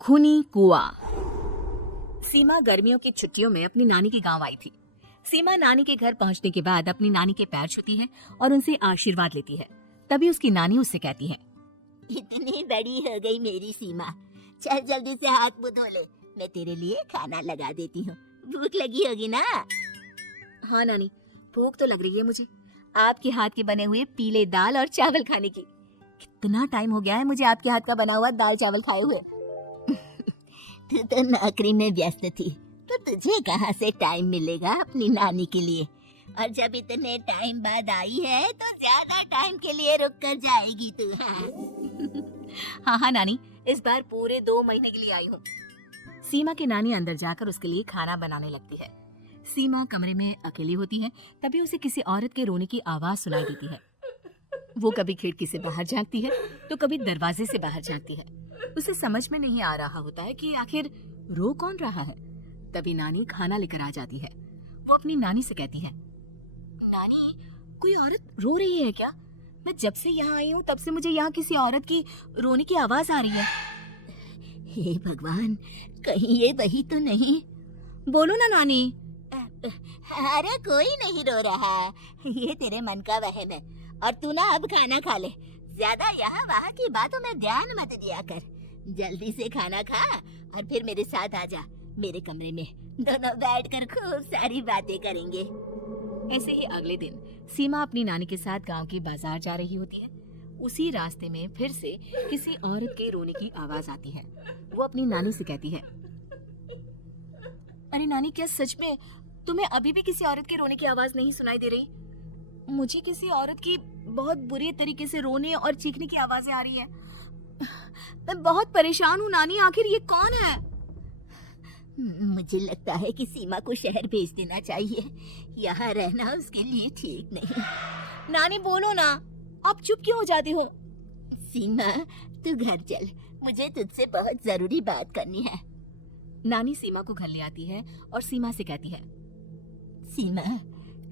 खूनी कुआं। सीमा गर्मियों की छुट्टियों में अपनी नानी के गांव आई थी। सीमा नानी के घर पहुंचने के बाद अपनी नानी के पैर छूती है और उनसे आशीर्वाद लेती है। तभी उसकी नानी उससे कहती है, इतनी बड़ी हो गई मेरी सीमा, चल जल्दी से हाथ मुंह धो ले, मैं तेरे लिए खाना लगा देती हूँ। भूख लगी होगी ना? हाँ नानी, भूख तो लग रही है मुझे, आपके हाथ के बने हुए पीले दाल और चावल खाने की। कितना टाइम हो गया है मुझे आपके हाथ का बना हुआ दाल चावल खाए हुए। तू तो नौकरी में व्यस्त थी, तो तुझे कहाँ से टाइम मिलेगा अपनी नानी के लिए? और जब इतने टाइम बाद आई है तो ज्यादा टाइम के लिए रुक कर जाएगी तू। हाँ नानी, इस बार पूरे 2 महीने के लिए आई हूँ। सीमा की नानी अंदर जाकर उसके लिए खाना बनाने लगती है। सीमा कमरे में अकेली होती है, तभी उसे किसी औरत के रोने की आवाज सुनाई देती है। वो कभी खिड़की से बाहर झांकती है तो कभी दरवाजे से बाहर झांकती है। उसे समझ में नहीं आ रहा होता है कि आखिर रो कौन रहा है। तभी नानी खाना लेकर आ जाती है। वो अपनी नानी से कहती है, नानी, कोई औरत रो रही है क्या? मैं जब से यहाँ आई हूँ तब से मुझे यहाँ किसी औरत की रोने की आवाज आ रही है। हे भगवान, कहीं ये वही तो नहीं? बोलो ना नानी। अरे कोई नहीं रो रहा, ये तेरे मन का वहम है। और तू ना अब खाना खा ले, ज्यादा यहाँ वहाँ की बातों में ध्यान मत दिया कर। जल्दी से खाना खा और फिर मेरे साथ आ जा मेरे कमरे में, दोनों बैठकर खूब सारी बातें करेंगे। ऐसे ही अगले दिन सीमा अपनी नानी के साथ गांव के बाजार जा रही होती है। उसी रास्ते में फिर से किसी औरत के रोने की आवाज आती है। वो अपनी नानी से कहती है, अरे नानी, क्या सच में तुम्हें अभी भी किसी औरत के रोने की आवाज नहीं सुनाई दे रही? मुझे किसी औरत की बहुत बुरी तरीके से रोने और चीखने की आवाजें आ रही है। मैं बहुत परेशान हूँ नानी, आखिर ये कौन है? मुझे लगता है कि सीमा को शहर भेज देना चाहिए, यहाँ रहना उसके लिए ठीक नहीं। नानी बोलो ना, आप चुप क्यों हो जाती हो? सीमा, तू घर चल, मुझे तुझसे बहुत जरूरी बात करनी है। नानी सीमा को घर ले आती है और सीमा से कहती है, सीमा,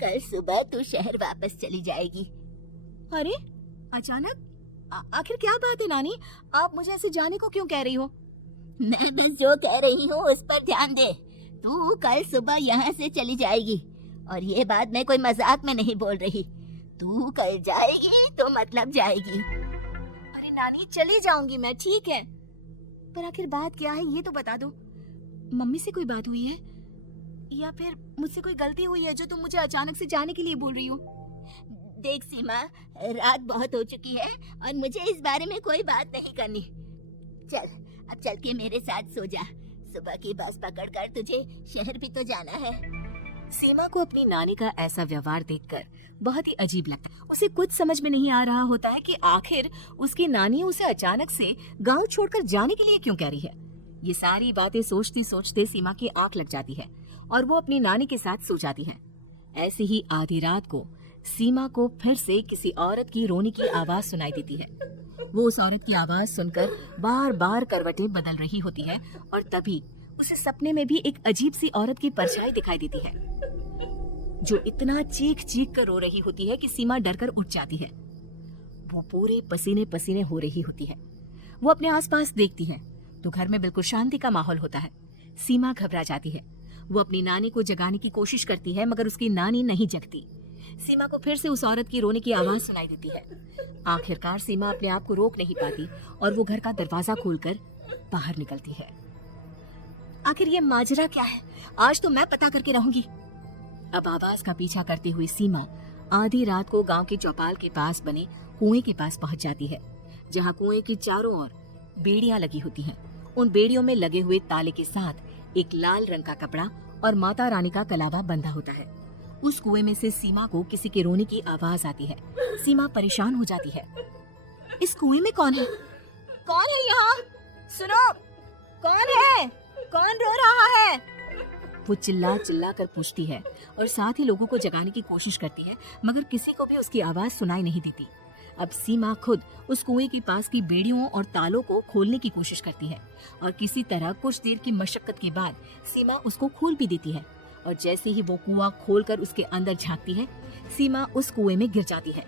कल सुबह तू शहर वापस चली जाएगी। अरे अचानक? आखिर क्या बात है नानी, आप मुझे ऐसे जाने को क्यों कह रही हो? मैं बस जो कह रही हूँ उस पर ध्यान दे। तू कल सुबह यहाँ से चली जाएगी, और ये बात मैं कोई मजाक में नहीं बोल रही। तू कल जाएगी तो मतलब जाएगी। अरे नानी, चली जाऊंगी मैं, ठीक है, पर आखिर बात क्या है ये तो बता दो। मम्मी से कोई बात हुई है या फिर मुझसे कोई गलती हुई है जो तुम मुझे अचानक से जाने के लिए बोल रही हो? देख सीमा, रात बहुत हो चुकी है और मुझे इस बारे में कोई बात नहीं करनी। चल, अब चल के मेरे साथ सो जा, सुबह की बस पकड़कर तुझे शहर भी तो जाना है। सीमा को अपनी नानी का ऐसा व्यवहार देखकर बहुत ही अजीब लगता है। उसे कुछ समझ में नहीं आ रहा होता है कि आखिर उसकी नानी उसे अचानक से गांव छोड़कर जाने के लिए क्यों कह रही है। ये सारी बातें सोचते सोचते सीमा की आंख लग जाती है और वो अपनी नानी के साथ सो जाती है। ऐसी ही आधी रात को सीमा को फिर से किसी औरत की रोने की आवाज सुनाई देती है। वो उस औरत की आवाज सुनकर बार बार करवटें बदल रही होती है और तभी उसे सपने में भी एक अजीब सी औरत की परछाई दिखाई देती है, जो इतना चीख चीख कर रो रही होती है कि सीमा डरकर उठ जाती है। वो पूरे पसीने पसीने हो रही होती है। वो अपने आसपास देखती है तो घर में बिल्कुल शांति का माहौल होता है। सीमा घबरा जाती है। वो अपनी नानी को जगाने की कोशिश करती है मगर उसकी नानी नहीं जगती। सीमा को फिर से उस औरत की रोने की आवाज सुनाई देती है। आखिरकार सीमा अपने आप को रोक नहीं पाती और वो घर का दरवाजा खोलकर बाहर निकलती है। आखिर ये माजरा क्या है? आज तो मैं पता करके रहूंगी। अब आवाज का पीछा करती हुई सीमा आधी रात को गांव के चौपाल के पास बने कुएं के पास पहुंच जाती है, जहां कुएं की चारों ओर बेड़ियां लगी होती हैं। उन बेड़ियों में लगे हुए ताले के साथ एक लाल रंग का कपड़ा और माता रानी का कलावा बंधा होता है। उस कुएं में से सीमा को किसी के रोने की आवाज आती है। सीमा परेशान हो जाती है। इस कुएं में कौन है? कौन है यहाँ? सुनो, कौन है? कौन रो रहा है? वो चिल्ला चिल्ला कर पूछती है और साथ ही लोगों को जगाने की कोशिश करती है, मगर किसी को भी उसकी आवाज सुनाई नहीं देती। अब सीमा खुद उस कुएं के पास की बेड़ियों और तालों को खोलने की कोशिश करती है और किसी तरह कुछ देर की मशक्कत के बाद सीमा उसको खोल भी देती है। और जैसे ही वो कुआं खोलकर उसके अंदर झांकती है, सीमा उस कुएं में गिर जाती है।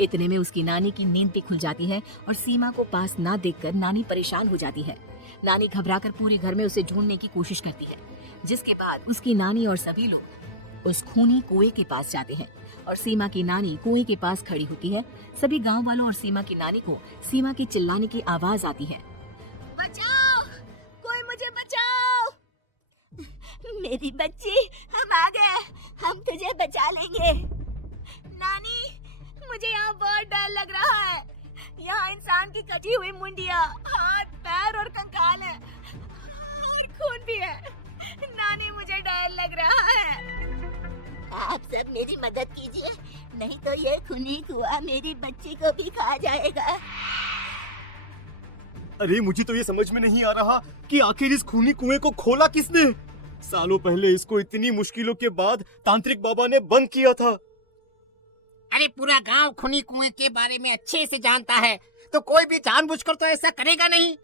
इतने में उसकी नानी की नींद भी खुल जाती है और सीमा को पास ना देखकर नानी परेशान हो जाती है। नानी घबराकर पूरे घर में उसे ढूंढने की कोशिश करती है, जिसके बाद उसकी नानी और सभी लोग उस खूनी कुएं के पास जाते हैं और सीमा की नानी कुएं के पास खड़ी होती है। सभी गांव वालों और सीमा की नानी को सीमा की चिल्लाने की आवाज आती है। बचाओ, कोई मुझे बचाओ। मेरी बच्ची, हम आ गए, हम तुझे बचा लेंगे। नानी, मुझे यहाँ बहुत डर लग रहा है। यहाँ इंसान की कटी हुई मुंडिया, हाथ, पैर और कंकाल है और खून भी है। नानी, मुझे डर लग रहा है। आप सब मेरी मदद कीजिए, नहीं तो ये खूनी कुआं मेरी बच्ची को भी खा जाएगा। अरे मुझे तो ये समझ में नहीं आ रहा कि आखिर इस खूनी कुएं को खोला किसने। सालों पहले इसको इतनी मुश्किलों के बाद तांत्रिक बाबा ने बंद किया था। अरे पूरा गांव खूनी कुएं के बारे में अच्छे से जानता है, तो कोई भी जानबूझकर तो ऐसा करेगा नहीं।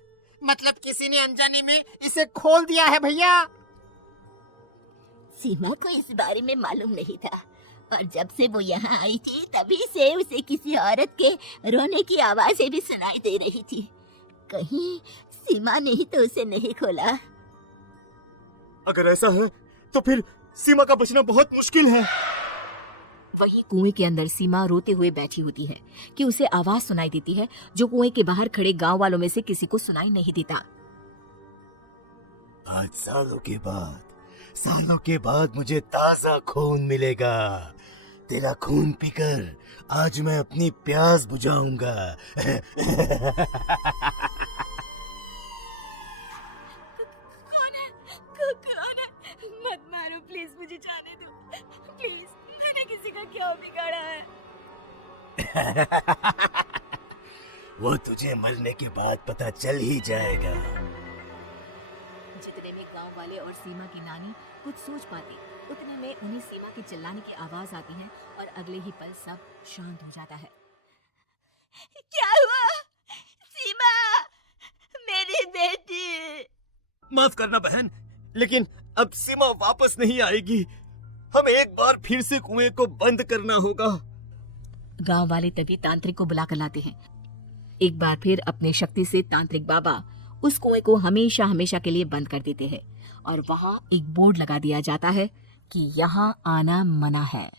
मतलब किसी ने अनजाने में इसे खोल दिया है भैया। सीमा को इस बारे में मालूम नहीं था और जब से वो यहाँ आई थी तभी से उसे किसी औरत के रोने की आवाजें भी सुनाई दे रही थी। कहीं सीमा ने ही तो उसे नहीं खोला। अगर ऐसा है तो फिर सीमा का बचना बहुत मुश्किल है। वही कुएं के अंदर सीमा रोते हुए बैठी होती है कि उसे आवाज सुनाई देती है जो कुएं के बाहर खड़े गांव वालों में से किसी को सुनाई नहीं देता। आज सालों के बाद मुझे ताजा खून मिलेगा। तेरा खून पीकर आज मैं अपनी प्यास बुझाऊंगा। कौन है? मत मारो प्लीज, मुझे जाने दो प्लीज। मैंने किसी का क्या बिगाड़ा है? वो तुझे मरने के बाद पता चल ही जाएगा। जितने में गांव वाले और सीमा की नानी कुछ सोच पाते, उतने में उन्हें सीमा की चिल्लाने की आवाज आती है और अगले ही पल सब शांत हो जाता है। क्या हुआ? सीमा, मेरी बेटी। माफ करना बहन, लेकिन अब सीमा वापस नहीं आएगी। हमें एक बार फिर से कुएं को बंद करना होगा। गांव वाले तभी तांत्रिक को बुला कर लाते हैं। एक बार फिर अपने शक्ति से तांत्रिक बाबा उस कुएं को हमेशा हमेशा के लिए बंद कर देते हैं और वहां एक बोर्ड लगा दिया जाता है कि यहाँ आना मना है।